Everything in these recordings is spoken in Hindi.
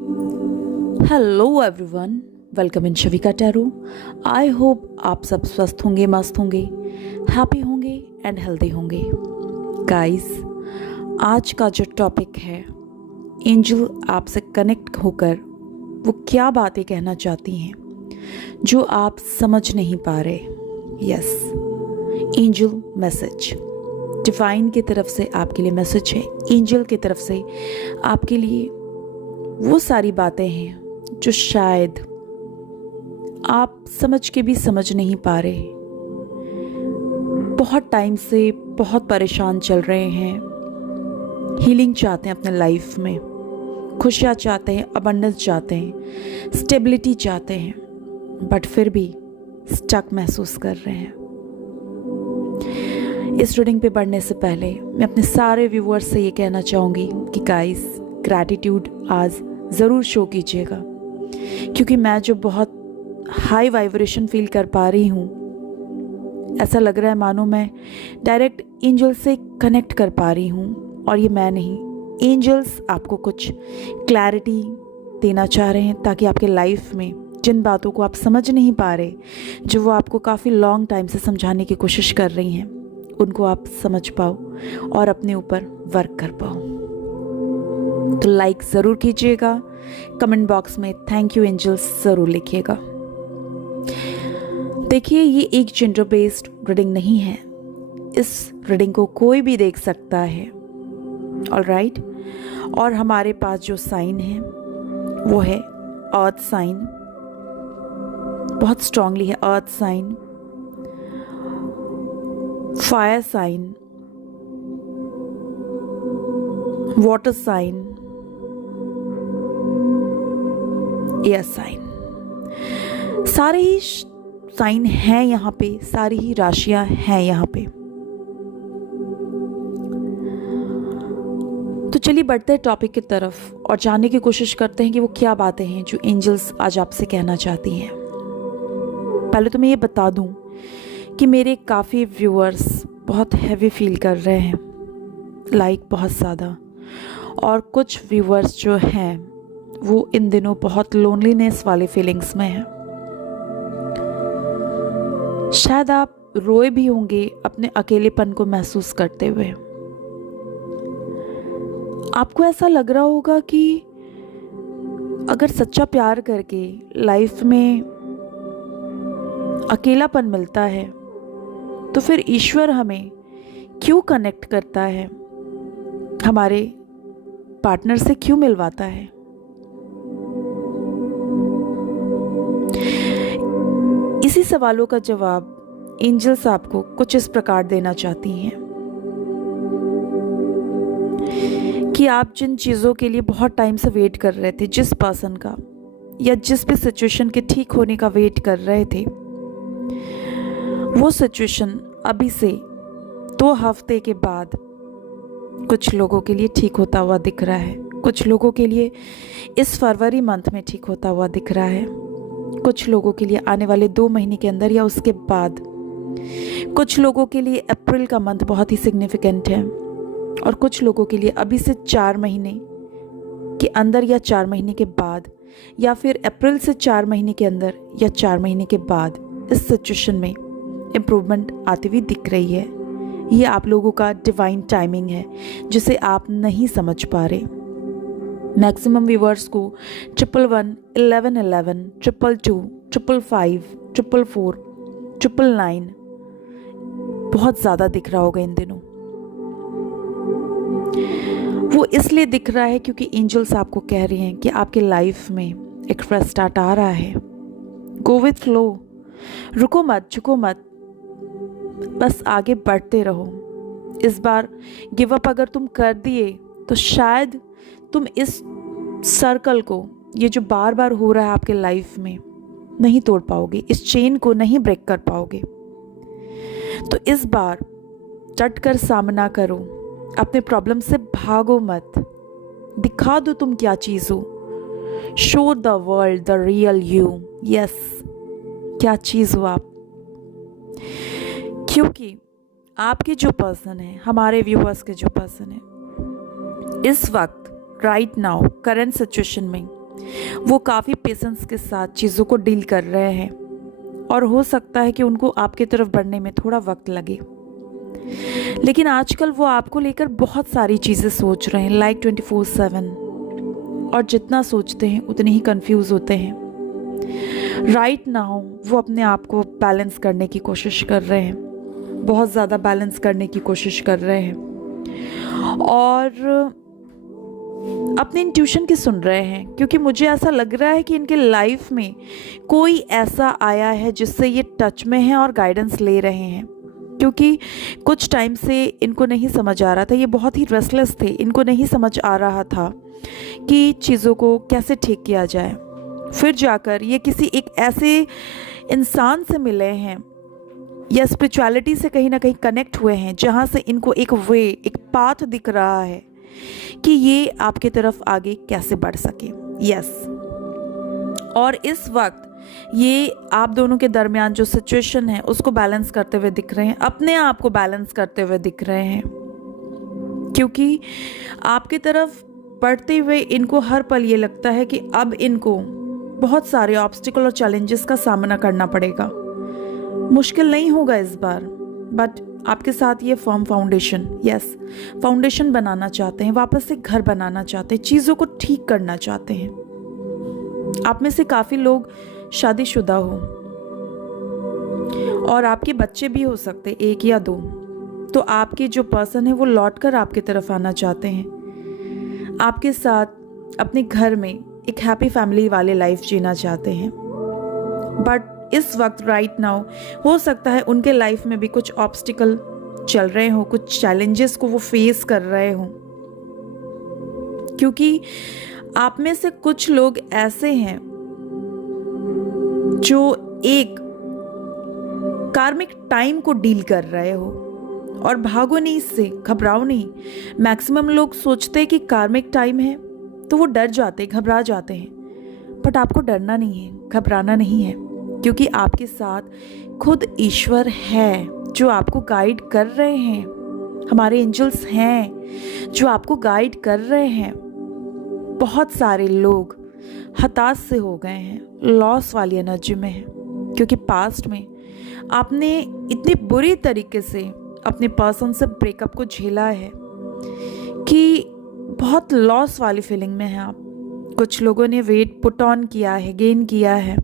Hello everyone, welcome in Shavika tarot. I hope आप सब स्वस्थ होंगे, मस्त होंगे, हैप्पी होंगे एंड हेल्दी होंगे। गाइस, आज का जो टॉपिक है, एंजल आपसे कनेक्ट होकर वो क्या बातें कहना चाहती हैं जो आप समझ नहीं पा रहे। यस, एंजल मैसेज डिवाइन की तरफ से आपके लिए मैसेज है। एंजल की तरफ से आपके लिए वो सारी बातें हैं जो शायद आप समझ के भी समझ नहीं पा रहे। बहुत टाइम से बहुत परेशान चल रहे हैं, हीलिंग चाहते हैं अपने लाइफ में, खुशियाँ चाहते हैं, अबंडेंस चाहते हैं, स्टेबिलिटी चाहते हैं, बट फिर भी स्टक महसूस कर रहे हैं। इस रीडिंग पे बढ़ने से पहले मैं अपने सारे व्यूअर्स से ये कहना चाहूँगी कि गाइस, ग्रैटिट्यूड आज ज़रूर शो कीजिएगा, क्योंकि मैं जो बहुत हाई वाइब्रेशन फील कर पा रही हूँ, ऐसा लग रहा है मानो मैं डायरेक्ट एंजल से कनेक्ट कर पा रही हूँ। और ये मैं नहीं, एंजल्स आपको कुछ क्लैरिटी देना चाह रहे हैं ताकि आपके लाइफ में जिन बातों को आप समझ नहीं पा रहे, जो वो आपको काफ़ी लॉन्ग टाइम से समझाने की कोशिश कर रही हैं, उनको आप समझ पाओ और अपने ऊपर वर्क कर पाओ। तो लाइक ज़रूर कीजिएगा, कमेंट बॉक्स में थैंक यू एंजल्स ज़रूर लिखिएगा। देखिए, ये एक जेंडर बेस्ड रीडिंग नहीं है, इस रीडिंग को कोई भी देख सकता है। ऑलराइट, और हमारे पास जो साइन है वो है अर्थ साइन, बहुत स्ट्रांगली है earth sign, fire sign, water sign, air sign. सारे ही साइन हैं यहाँ पे, सारी ही राशियां हैं यहाँ पे। तो चलिए बढ़ते हैं टॉपिक की तरफ और जानने की कोशिश करते हैं कि वो क्या बातें हैं जो एंजल्स आज आपसे कहना चाहती हैं। पहले तो मैं ये बता दूं कि मेरे काफ़ी व्यूअर्स बहुत हैवी फील कर रहे हैं, लाइक बहुत ज़्यादा, और कुछ व्यूअर्स जो हैं वो इन दिनों बहुत लोनलीनेस वाले फीलिंग्स में हैं। शायद आप रोए भी होंगे अपने अकेलेपन को महसूस करते हुए। आपको ऐसा लग रहा होगा कि अगर सच्चा प्यार करके लाइफ में अकेलापन मिलता है तो फिर ईश्वर हमें क्यों कनेक्ट करता है, हमारे पार्टनर से क्यों मिलवाता है। इसी सवालों का जवाब एंजल्स आपको कुछ इस प्रकार देना चाहती हैं कि आप जिन चीज़ों के लिए बहुत टाइम से वेट कर रहे थे, जिस पर्सन का या जिस भी सिचुएशन के ठीक होने का वेट कर रहे थे, वो सिचुएशन अभी से 2 हफ्ते के बाद कुछ लोगों के लिए ठीक होता हुआ दिख रहा है। कुछ लोगों के लिए इस फरवरी मंथ में ठीक होता हुआ दिख रहा है, कुछ लोगों के लिए आने वाले 2 महीने के अंदर या उसके बाद, कुछ लोगों के लिए अप्रैल का मंथ बहुत ही सिग्निफिकेंट है, और कुछ लोगों के लिए अभी से 4 महीने के अंदर या 4 महीने के बाद, या फिर अप्रैल से 4 महीने के अंदर या 4 महीने के बाद इस सिचुएशन में इम्प्रूवमेंट आती हुई दिख रही है। ये आप लोगों का डिवाइन टाइमिंग है जिसे आप नहीं समझ पा रहे। मैक्सिमम व्यूअर्स को 111, 1111, 222, 555, 444, 999 बहुत ज़्यादा दिख रहा होगा इन दिनों। वो इसलिए दिख रहा है क्योंकि एंजल्स आपको कह रहे हैं कि आपके लाइफ में एक फ्रेश स्टार्ट आ रहा है। गो विथ फ्लो, रुको मत, झुको मत, बस आगे बढ़ते रहो। इस बार गिव अप अगर तुम कर दिए तो शायद तुम इस सर्कल को, ये जो बार बार हो रहा है आपके लाइफ में, नहीं तोड़ पाओगे, इस चेन को नहीं ब्रेक कर पाओगे। तो इस बार डट कर सामना करो, अपने प्रॉब्लम से भागो मत, दिखा दो तुम क्या चीज़ हो। Show the world the real you. Yes, क्या चीज़ हो आप, क्योंकि आपके जो पर्सन है, हमारे व्यूअर्स के जो पर्सन है, इस वक्त राइट नाउ करंट सिचुएशन में वो काफ़ी पेशेंस के साथ चीज़ों को डील कर रहे हैं और हो सकता है कि उनको आपकी तरफ बढ़ने में थोड़ा वक्त लगे, लेकिन आजकल वो आपको लेकर बहुत सारी चीज़ें सोच रहे हैं, लाइक 24/7, और जितना सोचते हैं उतने ही कंफ्यूज होते हैं। राइट नाउ वो अपने आप को बैलेंस करने की कोशिश कर रहे हैं, बहुत ज़्यादा बैलेंस करने की कोशिश कर रहे हैं और अपने इंट्यूशन की सुन रहे हैं, क्योंकि मुझे ऐसा लग रहा है कि इनके लाइफ में कोई ऐसा आया है जिससे ये टच में है और गाइडेंस ले रहे हैं, क्योंकि कुछ टाइम से इनको नहीं समझ आ रहा था, ये बहुत ही रेस्टलेस थे, इनको नहीं समझ आ रहा था कि चीज़ों को कैसे ठीक किया जाए। फिर जाकर ये किसी एक ऐसे इंसान से मिले हैं या स्पिरिचुअलिटी से कहीं ना कहीं कनेक्ट हुए हैं, जहाँ से इनको एक वे, एक पाथ दिख रहा है कि ये आपके तरफ आगे कैसे बढ़ सके। यस, और इस वक्त ये आप दोनों के दरमियान जो सिचुएशन है उसको बैलेंस करते हुए दिख रहे हैं, अपने आप को बैलेंस करते हुए दिख रहे हैं, क्योंकि आपकी तरफ बढ़ते हुए इनको हर पल ये लगता है कि अब इनको बहुत सारे ऑब्स्टिकल और चैलेंजेस का सामना करना पड़ेगा। मुश्किल नहीं होगा इस बार, बट आपके साथ ये फर्म फाउंडेशन, यस, फाउंडेशन बनाना चाहते हैं, वापस से घर बनाना चाहते हैं, चीज़ों को ठीक करना चाहते हैं। आप में से काफ़ी लोग शादीशुदा हो और आपके बच्चे भी हो सकते, 1 या 2, तो आपके जो पर्सन है वो लौटकर आपकी तरफ आना चाहते हैं, आपके साथ अपने घर में एक हैप्पी फैमिली वाले लाइफ जीना चाहते हैं। बट इस वक्त राइट नाउ हो सकता है उनके लाइफ में भी कुछ ऑब्स्टिकल चल रहे हो, कुछ चैलेंजेस को वो फेस कर रहे हो, क्योंकि आप में से कुछ लोग ऐसे हैं जो एक कार्मिक टाइम को डील कर रहे हो, और भागो नहीं इससे, घबराओ नहीं। मैक्सिमम लोग सोचते हैं कि कार्मिक टाइम है तो वो डर जाते, घबरा जाते हैं, बट आपको डरना नहीं है, घबराना नहीं है, क्योंकि आपके साथ खुद ईश्वर है जो आपको गाइड कर रहे हैं, हमारे एंजल्स हैं जो आपको गाइड कर रहे हैं। बहुत सारे लोग हताश से हो गए हैं, लॉस वाली एनर्जी में है, क्योंकि पास्ट में आपने इतनी बुरी तरीके से अपने पर्सन से ब्रेकअप को झेला है कि बहुत लॉस वाली फीलिंग में है आप। कुछ लोगों ने वेट पुट ऑन किया है, गेन किया है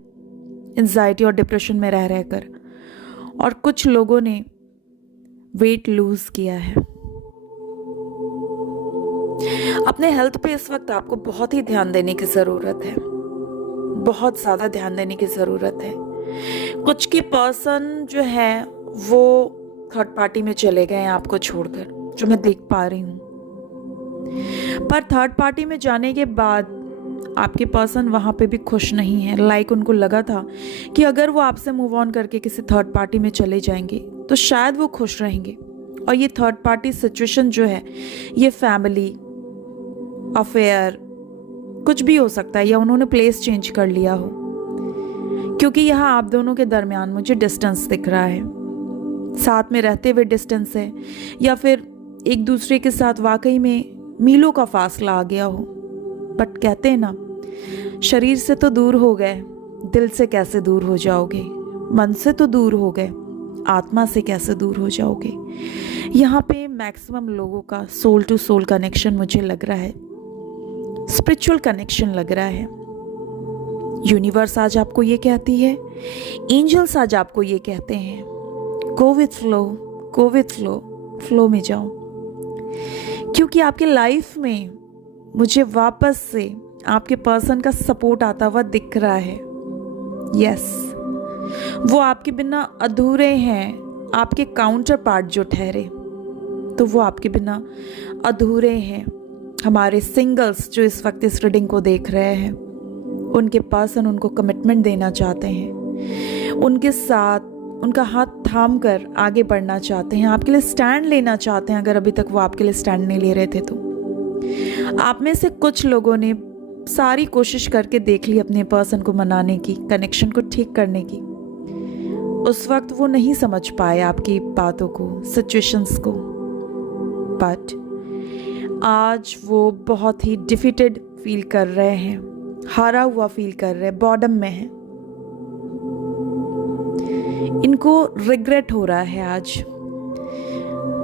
एंजाइटी और डिप्रेशन में रह रहकर, और कुछ लोगों ने वेट लूज किया है। अपने हेल्थ पे इस वक्त आपको बहुत ही ध्यान देने की ज़रूरत है, बहुत ज़्यादा ध्यान देने की ज़रूरत है। कुछ के पर्सन जो है वो थर्ड पार्टी में चले गए हैं आपको छोड़कर, जो मैं देख पा रही हूँ। पर थर्ड पार्टी में जाने के बाद आपके पर्सन वहाँ पे भी खुश नहीं है। लाइक उनको लगा था कि अगर वो आपसे मूव ऑन करके किसी थर्ड पार्टी में चले जाएंगे तो शायद वो खुश रहेंगे, और ये थर्ड पार्टी सिचुएशन जो है ये फैमिली अफेयर कुछ भी हो सकता है, या उन्होंने प्लेस चेंज कर लिया हो, क्योंकि यहाँ आप दोनों के दरमियान मुझे डिस्टेंस दिख रहा है, साथ में रहते हुए डिस्टेंस है, या फिर एक दूसरे के साथ वाकई में मीलों का फासला आ गया हो। बट कहते हैं ना, शरीर से तो दूर हो गए, दिल से कैसे दूर हो जाओगे, मन से तो दूर हो गए, आत्मा से कैसे दूर हो जाओगे। यहाँ पे मैक्सिमम लोगों का सोल टू सोल कनेक्शन मुझे लग रहा है, स्पिरिचुअल कनेक्शन लग रहा है। यूनिवर्स आज आपको ये कहती है, एंजल्स आज आपको ये कहते हैं, go with flow, go with flow, flow में जाओ, क्योंकि आपके लाइफ में मुझे वापस से आपके पर्सन का सपोर्ट आता हुआ दिख रहा है। यस, वो आपके बिना अधूरे हैं, आपके काउंटर पार्ट जो ठहरे, तो वो आपके बिना अधूरे हैं। हमारे सिंगल्स जो इस वक्त इस रीडिंग को देख रहे हैं, उनके पर्सन उनको कमिटमेंट देना चाहते हैं, उनके साथ उनका हाथ थाम कर आगे बढ़ना चाहते हैं, आपके लिए स्टैंड लेना चाहते हैं, अगर अभी तक वो आपके लिए स्टैंड नहीं ले रहे थे तो। आप में से कुछ लोगों ने सारी कोशिश करके देख ली अपने पर्सन को मनाने की, कनेक्शन को ठीक करने की। उस वक्त वो नहीं समझ पाए आपकी बातों को, सिचुएशंस को, बट आज वो बहुत ही डिफीटेड फील कर रहे हैं, हारा हुआ फील कर रहे हैं, बॉर्डम में है, इनको रिग्रेट हो रहा है आज।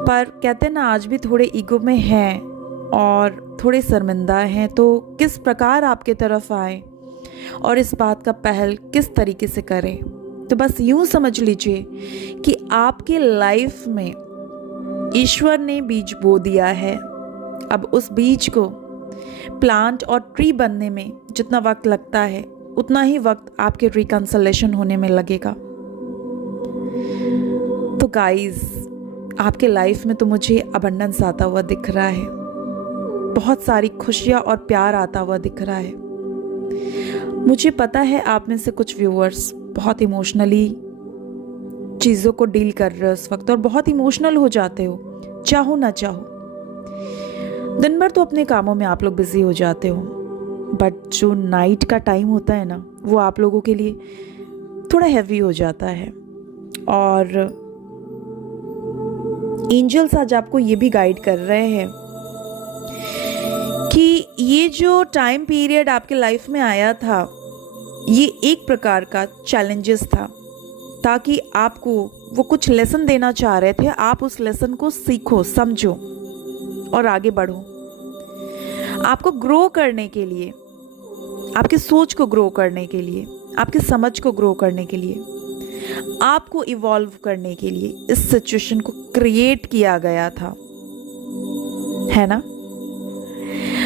पर कहते हैं ना, आज भी थोड़े ईगो में हैं और थोड़े शर्मिंदा हैं, तो किस प्रकार आपके तरफ आए और इस बात का पहल किस तरीके से करें। तो बस यूं समझ लीजिए कि आपके लाइफ में ईश्वर ने बीज बो दिया है। अब उस बीज को प्लांट और ट्री बनने में जितना वक्त लगता है, उतना ही वक्त आपके रिकंसिलेशन होने में लगेगा। तो गाइस, आपके लाइफ में तो मुझे अबंडेंस आता हुआ दिख रहा है, बहुत सारी खुशियाँ और प्यार आता हुआ दिख रहा है। मुझे पता है आप में से कुछ व्यूअर्स बहुत इमोशनली चीज़ों को डील कर रहे हो उस वक्त, और बहुत इमोशनल हो जाते हो, चाहो ना चाहो। दिन भर तो अपने कामों में आप लोग बिजी हो जाते हो, बट जो नाइट का टाइम होता है ना, वो आप लोगों के लिए थोड़ा हैवी हो जाता है। और एंजल्स आज आपको ये भी गाइड कर रहे हैं कि ये जो टाइम पीरियड आपके लाइफ में आया था, ये एक प्रकार का चैलेंजेस था, ताकि आपको वो कुछ लेसन देना चाह रहे थे। आप उस लेसन को सीखो, समझो और आगे बढ़ो। आपको ग्रो करने के लिए, आपकी सोच को ग्रो करने के लिए, आपकी समझ को ग्रो करने के लिए, आपको इवॉल्व करने के लिए इस सिचुएशन को क्रिएट किया गया था, है ना।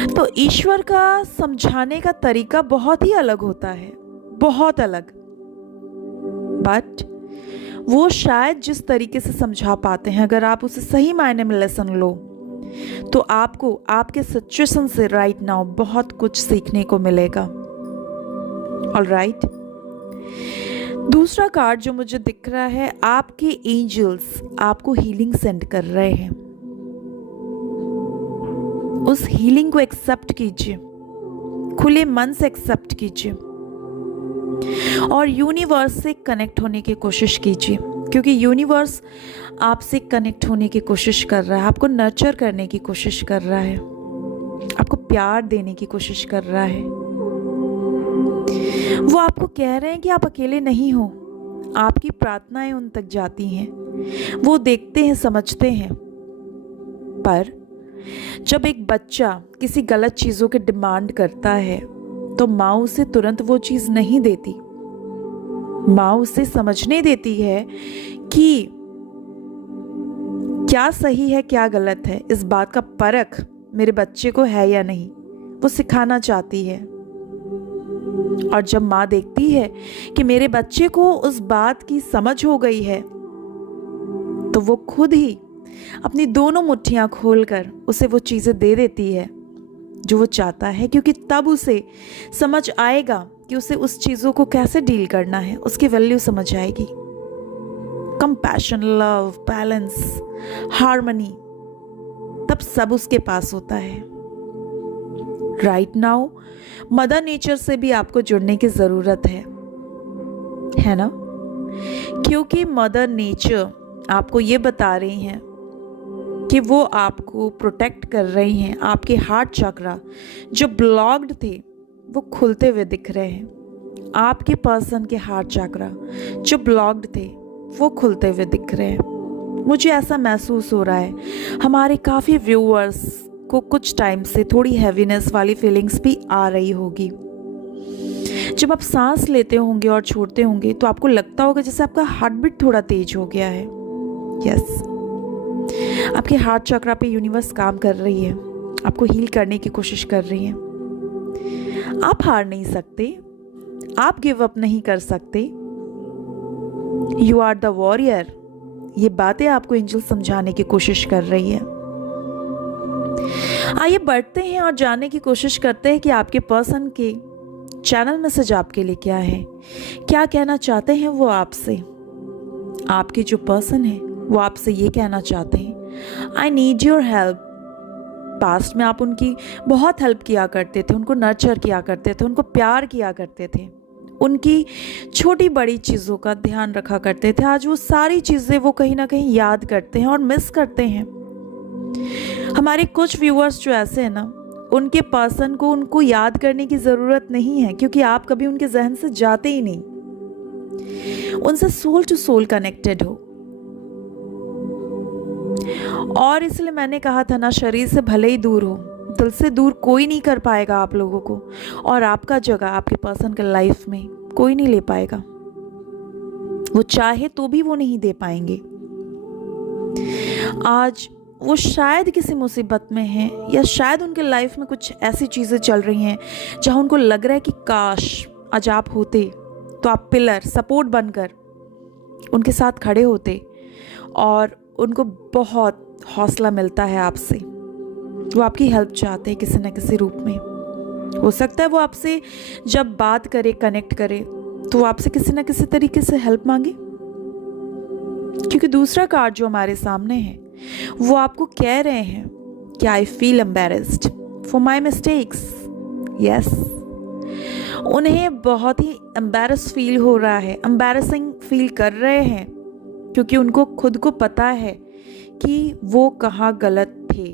तो ईश्वर का समझाने का तरीका बहुत ही अलग होता है, बहुत अलग। बट वो शायद जिस तरीके से समझा पाते हैं, अगर आप उसे सही मायने में लेसन लो, तो आपको आपके सिचुएशन से राइट नाउ बहुत कुछ सीखने को मिलेगा। ऑलराइट, दूसरा कार्ड जो मुझे दिख रहा है, आपके एंजल्स आपको हीलिंग सेंड कर रहे हैं। उस हीलिंग को एक्सेप्ट कीजिए, खुले मन से एक्सेप्ट कीजिए और यूनिवर्स से कनेक्ट होने की कोशिश कीजिए, क्योंकि यूनिवर्स आपसे कनेक्ट होने की कोशिश कर रहा है, आपको नर्चर करने की कोशिश कर रहा है, आपको प्यार देने की कोशिश कर रहा है। वो आपको कह रहे हैं कि आप अकेले नहीं हो, आपकी प्रार्थनाएं उन तक जाती हैं, वो देखते हैं, समझते हैं। पर जब एक बच्चा किसी गलत चीज़ों की डिमांड करता है, तो माँ उसे तुरंत वो चीज़ नहीं देती। माँ उसे समझने देती है कि क्या सही है, क्या गलत है, इस बात का परख मेरे बच्चे को है या नहीं, वो सिखाना चाहती है। और जब माँ देखती है कि मेरे बच्चे को उस बात की समझ हो गई है, तो वो खुद ही अपनी दोनों मुट्ठियाँ खोलकर उसे वो चीज़ें दे देती है जो वो चाहता है, क्योंकि तब उसे समझ आएगा कि उसे उस चीज़ों को कैसे डील करना है, उसकी वैल्यू समझ आएगी। कंपैशन, लव, बैलेंस, हार्मनी, तब सब उसके पास होता है। राइट नाउ मदर नेचर से भी आपको जुड़ने की ज़रूरत है ना, क्योंकि मदर नेचर आपको ये बता रही हैं कि वो आपको प्रोटेक्ट कर रही हैं। आपके हार्ट चक्रा जो ब्लॉक्ड थे वो खुलते हुए दिख रहे हैं। आपके पर्सन के हार्ट चक्रा जो ब्लॉक्ड थे वो खुलते हुए दिख रहे हैं। मुझे ऐसा महसूस हो रहा है हमारे काफ़ी व्यूअर्स को कुछ टाइम से थोड़ी हैवीनेस वाली फीलिंग्स भी आ रही होगी। जब आप सांस लेते होंगे और छोड़ते होंगे तो आपको लगता होगा जैसे आपका हार्ट बीट थोड़ा तेज हो गया है। यस, आपके हार्ट चक्रा पे यूनिवर्स काम कर रही है, आपको हील करने की कोशिश कर रही है। आप हार नहीं सकते, आप गिव अप नहीं कर सकते। यू आर द वॉरियर, ये बातें आपको एंजल समझाने की कोशिश कर रही है। आइए बढ़ते हैं और जानने की कोशिश करते हैं कि आपके पर्सन के चैनल मैसेज आपके लिए क्या है, क्या कहना चाहते हैं वो आपसे। आपके जो पर्सन है वो आपसे ये कहना चाहते हैं, I need your help. Past में आप उनकी बहुत हेल्प किया करते थे, उनको नर्चर किया करते थे, उनको प्यार किया करते थे, उनकी छोटी बड़ी चीज़ों का ध्यान रखा करते थे। आज वो सारी चीज़ें वो कहीं ना कहीं याद करते हैं और मिस करते हैं। हमारे कुछ व्यूअर्स जो ऐसे हैं ना, उनके पर्सन को उनको याद करने की ज़रूरत नहीं है, क्योंकि आप कभी उनके जहन से जाते ही नहीं, उनसे सोल टू सोल कनेक्टेड हो। और इसलिए मैंने कहा था ना, शरीर से भले ही दूर हो, दिल से दूर कोई नहीं कर पाएगा आप लोगों को, और आपका जगह आपके पर्सन के लाइफ में कोई नहीं ले पाएगा। वो चाहे तो भी वो नहीं दे पाएंगे। आज वो शायद किसी मुसीबत में हैं, या शायद उनके लाइफ में कुछ ऐसी चीज़ें चल रही हैं जहां उनको लग रहा है कि काश आज आप होते तो आप पिलर, सपोर्ट बनकर उनके साथ खड़े होते, और उनको बहुत हौसला मिलता है आपसे। वो आपकी हेल्प चाहते हैं किसी न किसी रूप में। हो सकता है वो आपसे जब बात करे, कनेक्ट करे, तो वो आपसे किसी न किसी तरीके से हेल्प मांगे, क्योंकि दूसरा कार्ड जो हमारे सामने है वो आपको कह रहे हैं कि I feel embarrassed for my mistakes. Yes, उन्हें बहुत ही एम्बैरस फील हो रहा है, एम्बैरसिंग फील कर रहे हैं, क्योंकि उनको खुद को पता है कि वो कहाँ गलत थे।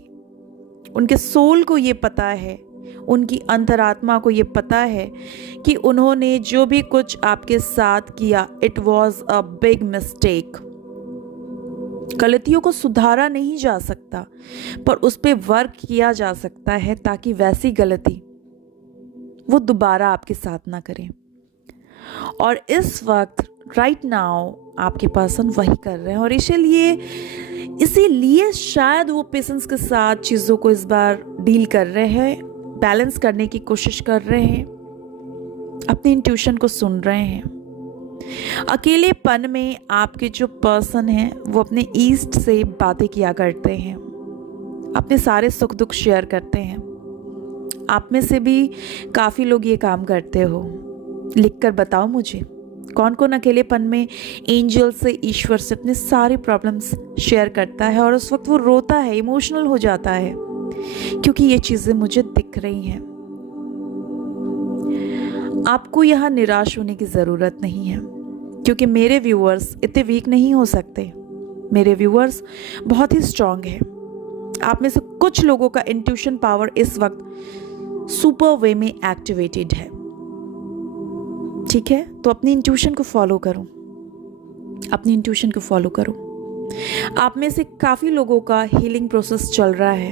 उनके सोल को ये पता है, उनकी अंतरात्मा को ये पता है कि उन्होंने जो भी कुछ आपके साथ किया, it was a big mistake. गलतियों को सुधारा नहीं जा सकता, पर उस पर वर्क किया जा सकता है ताकि वैसी गलती वो दोबारा आपके साथ ना करें। और इस वक्त राइट नाउ आपके पर्सन वही कर रहे हैं, और इसीलिए शायद वो पेशेंस के साथ चीज़ों को इस बार डील कर रहे हैं, बैलेंस करने की कोशिश कर रहे हैं, अपनी इंट्यूशन को सुन रहे हैं। अकेलेपन में आपके जो पर्सन हैं वो अपने ईस्ट से बातें किया करते हैं, अपने सारे सुख दुख शेयर करते हैं। आप में से भी काफ़ी लोग ये काम करते हो। लिखकर बताओ मुझे, कौन कौन अकेलेपन में एंजल से, ईश्वर से अपने सारे प्रॉब्लम्स शेयर करता है, और उस वक्त वो रोता है, इमोशनल हो जाता है, क्योंकि ये चीज़ें मुझे दिख रही हैं। आपको यहाँ निराश होने की ज़रूरत नहीं है, क्योंकि मेरे व्यूअर्स इतने वीक नहीं हो सकते। मेरे व्यूअर्स बहुत ही स्ट्रांग हैं। आप में से कुछ लोगों का इंट्यूशन पावर इस वक्त सुपर वे में एक्टिवेटेड है। ठीक है, तो अपनी इंट्यूशन को फॉलो करो, अपनी इंट्यूशन को फॉलो करो। आप में से काफ़ी लोगों का हीलिंग प्रोसेस चल रहा है।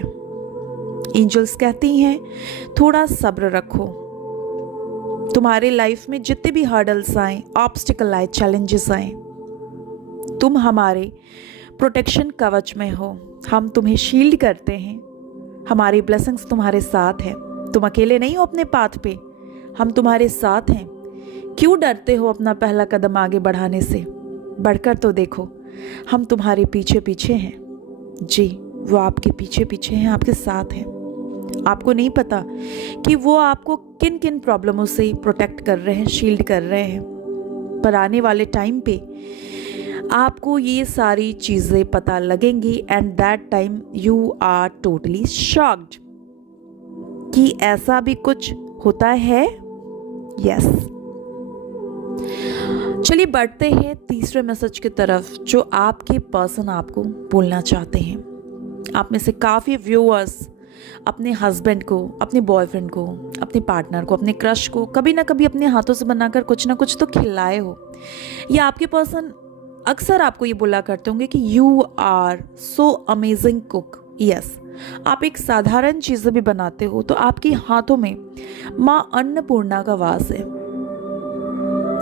एंजल्स कहती हैं थोड़ा सब्र रखो। तुम्हारे लाइफ में जितने भी हर्डल्स आए, ऑब्स्टिकल आए, चैलेंजेस आए, तुम हमारे प्रोटेक्शन कवच में हो। हम तुम्हें शील्ड करते हैं, हमारी ब्लेसिंग्स तुम्हारे साथ है। तुम अकेले नहीं हो अपने पाथ पे, हम तुम्हारे साथ हैं। क्यों डरते हो अपना पहला कदम आगे बढ़ाने से? बढ़कर तो देखो, हम तुम्हारे पीछे पीछे हैं। जी, वो आपके पीछे पीछे हैं, आपके साथ हैं। आपको नहीं पता कि वो आपको किन किन प्रॉब्लमों से प्रोटेक्ट कर रहे हैं, शील्ड कर रहे हैं, पर आने वाले टाइम पे आपको ये सारी चीज़ें पता लगेंगी, and that time you are totally shocked कि ऐसा भी कुछ होता है। यस, चलिए बढ़ते हैं तीसरे मैसेज की तरफ, जो आपके पर्सन आपको बोलना चाहते हैं। आप में से काफ़ी व्यूअर्स अपने हस्बैंड को, अपने बॉयफ्रेंड को, अपने पार्टनर को, अपने क्रश को कभी ना कभी अपने हाथों से बनाकर कुछ ना कुछ तो खिलाए हो, या आपके पर्सन अक्सर आपको ये बोला करते होंगे कि you are so amazing cook. Yes, आप एक साधारण चीज़ें भी बनाते हो तो आपके हाथों में माँ अन्नपूर्णा का वास है,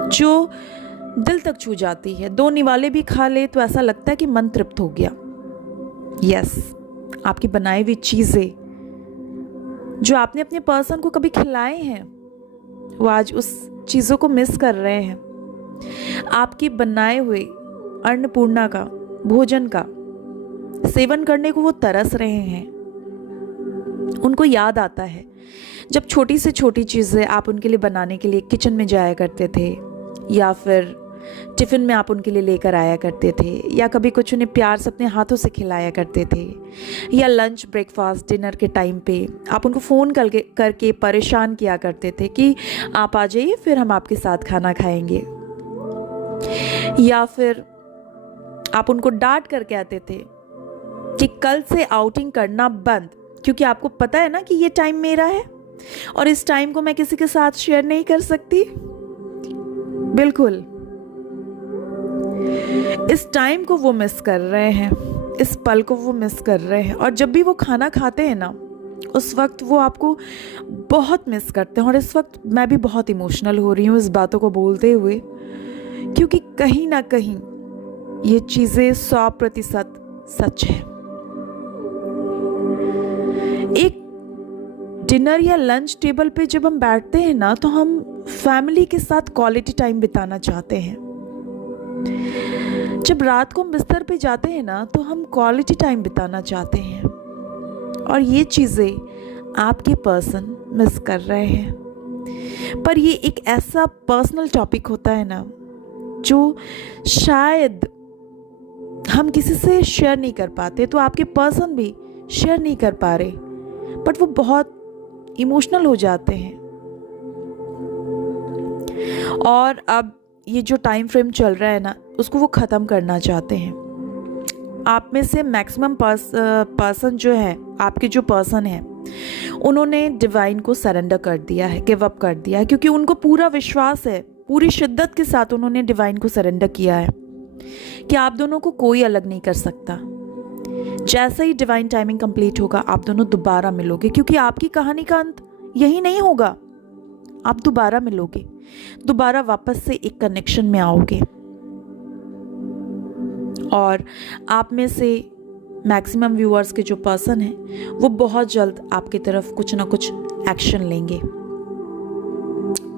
जो दिल तक छू जाती है। 2 निवाले भी खा ले तो ऐसा लगता है कि मन तृप्त हो गया। यस, आपकी बनाई हुई चीज़ें जो आपने अपने पर्सन को कभी खिलाए हैं, वो आज उस चीज़ों को मिस कर रहे हैं। आपके बनाए हुए अन्नपूर्णा का, भोजन का सेवन करने को वो तरस रहे हैं। उनको याद आता है जब छोटी से छोटी चीज़ें आप उनके लिए बनाने के लिए किचन में जाया करते थे, या फिर टिफ़िन में आप उनके लिए लेकर आया करते थे, या कभी कुछ उन्हें प्यार से अपने हाथों से खिलाया करते थे, या लंच, ब्रेकफास्ट, डिनर के टाइम पे आप उनको फ़ोन करके परेशान किया करते थे कि आप आ जाइए, फिर हम आपके साथ खाना खाएंगे, या फिर आप उनको डांट कर कहते थे कि कल से आउटिंग करना बंद, क्योंकि आपको पता है ना कि ये टाइम मेरा है और इस टाइम को मैं किसी के साथ शेयर नहीं कर सकती। बिल्कुल, इस टाइम को वो मिस कर रहे हैं, इस पल को वो मिस कर रहे हैं। और जब भी वो खाना खाते हैं ना, उस वक्त वो आपको बहुत मिस करते हैं। और इस वक्त मैं भी बहुत इमोशनल हो रही हूँ इस बातों को बोलते हुए, क्योंकि कहीं ना कहीं ये चीज़ें 100% सच है। एक डिनर या लंच टेबल पे जब हम बैठते हैं ना, तो हम फैमिली के साथ क्वालिटी टाइम बिताना चाहते हैं। जब रात को हम बिस्तर पे जाते हैं ना, तो हम क्वालिटी टाइम बिताना चाहते हैं। और ये चीज़ें आपके पर्सन मिस कर रहे हैं। पर ये एक ऐसा पर्सनल टॉपिक होता है ना, जो शायद हम किसी से शेयर नहीं कर पाते, तो आपके पर्सन भी शेयर नहीं कर पा रहे, बट वो बहुत इमोशनल हो जाते हैं। और अब ये जो टाइम फ्रेम चल रहा है ना, उसको वो ख़त्म करना चाहते हैं। आप में से मैक्सिमम पर्सन जो है, आपके जो पर्सन है, उन्होंने डिवाइन को सरेंडर कर दिया है, गिव अप कर दिया है, क्योंकि उनको पूरा विश्वास है, पूरी शिद्दत के साथ उन्होंने डिवाइन को सरेंडर किया है कि आप दोनों को कोई अलग नहीं कर सकता। जैसे ही डिवाइन टाइमिंग कंप्लीट होगा, आप दोनों दोबारा मिलोगे, क्योंकि आपकी कहानी का अंत यही नहीं होगा। आप दोबारा मिलोगे, दोबारा वापस से एक कनेक्शन में आओगे। और आप में से मैक्सिमम व्यूअर्स के जो पर्सन हैं, वो बहुत जल्द आपकी तरफ कुछ ना कुछ एक्शन लेंगे,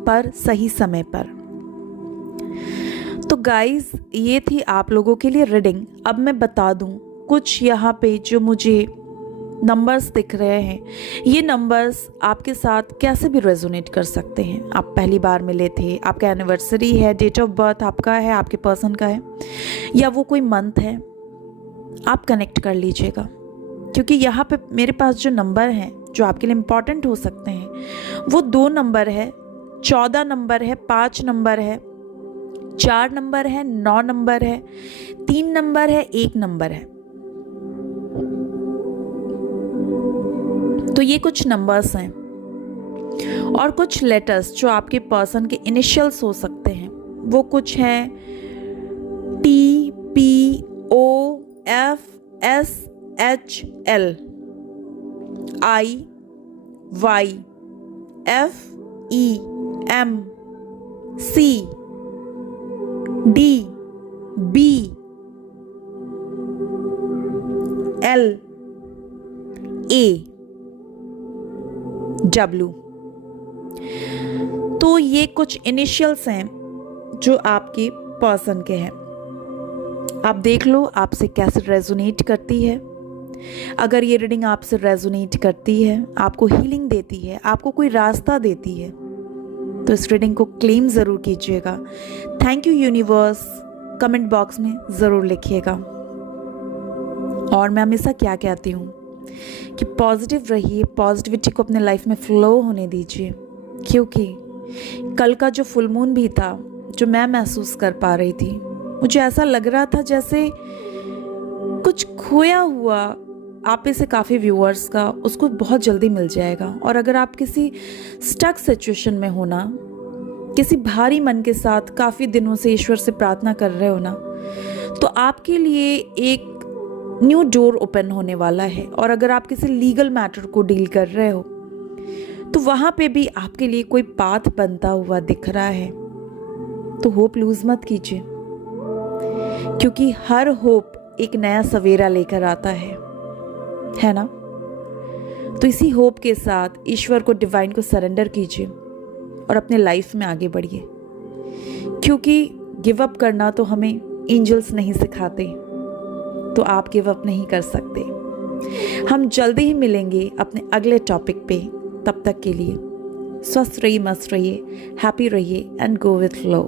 पर सही समय पर। तो गाइज, ये थी आप लोगों के लिए रीडिंग। अब मैं बता दूं, कुछ यहाँ पे जो मुझे नंबर्स दिख रहे हैं, ये नंबर्स आपके साथ कैसे भी रेजोनेट कर सकते हैं। आप पहली बार मिले थे, आपका एनिवर्सरी है, डेट ऑफ बर्थ आपका है, आपके पर्सन का है, या वो कोई मंथ है, आप कनेक्ट कर लीजिएगा। क्योंकि यहाँ पे मेरे पास जो नंबर हैं जो आपके लिए इम्पॉर्टेंट हो सकते हैं, वो 2 नंबर है, 14 नंबर है, 5 नंबर है, 4 नंबर है, 9 नंबर है, 3 नंबर है, 1 नंबर है। तो ये कुछ नंबर्स हैं और कुछ लेटर्स जो आपके पर्सन के इनिशियल्स हो सकते हैं। वो कुछ हैं TPOFSHL, IYFEMCDBLAW। तो ये कुछ इनिशियल्स हैं जो आपके पर्सन के हैं। आप देख लो आपसे कैसे रेजोनेट करती है। अगर ये रीडिंग आपसे रेजोनेट करती है, आपको हीलिंग देती है, आपको कोई रास्ता देती है, तो इस रीडिंग को क्लेम ज़रूर कीजिएगा। Thank you universe comment box में ज़रूर लिखिएगा। और मैं हमेशा क्या कहती हूँ कि पॉजिटिव रहिए, पॉजिटिविटी को अपने लाइफ में फ्लो होने दीजिए। क्योंकि कल का जो फुल मून भी था, जो मैं महसूस कर पा रही थी, मुझे ऐसा लग रहा था जैसे कुछ खोया हुआ आप में से काफ़ी व्यूअर्स का उसको बहुत जल्दी मिल जाएगा। और अगर आप किसी स्टक सिचुएशन में हो ना, किसी भारी मन के साथ काफ़ी दिनों से ईश्वर से प्रार्थना कर रहे हो ना, तो आपके लिए एक न्यू डोर ओपन होने वाला है। और अगर आप किसी लीगल मैटर को डील कर रहे हो, तो वहाँ पे भी आपके लिए कोई पाथ बनता हुआ दिख रहा है। तो होप लूज मत कीजिए, क्योंकि हर होप एक नया सवेरा लेकर आता है ना। तो इसी होप के साथ ईश्वर को, डिवाइन को सरेंडर कीजिए और अपने लाइफ में आगे बढ़िए। क्योंकि गिव अप करना तो हमें एंजल्स नहीं सिखाते, तो आप गिव अप नहीं कर सकते। हम जल्दी ही मिलेंगे अपने अगले टॉपिक पे। तब तक के लिए स्वस्थ रहिए, मस्त रहिए, हैप्पी रहिए एंड गो विथ फ्लो।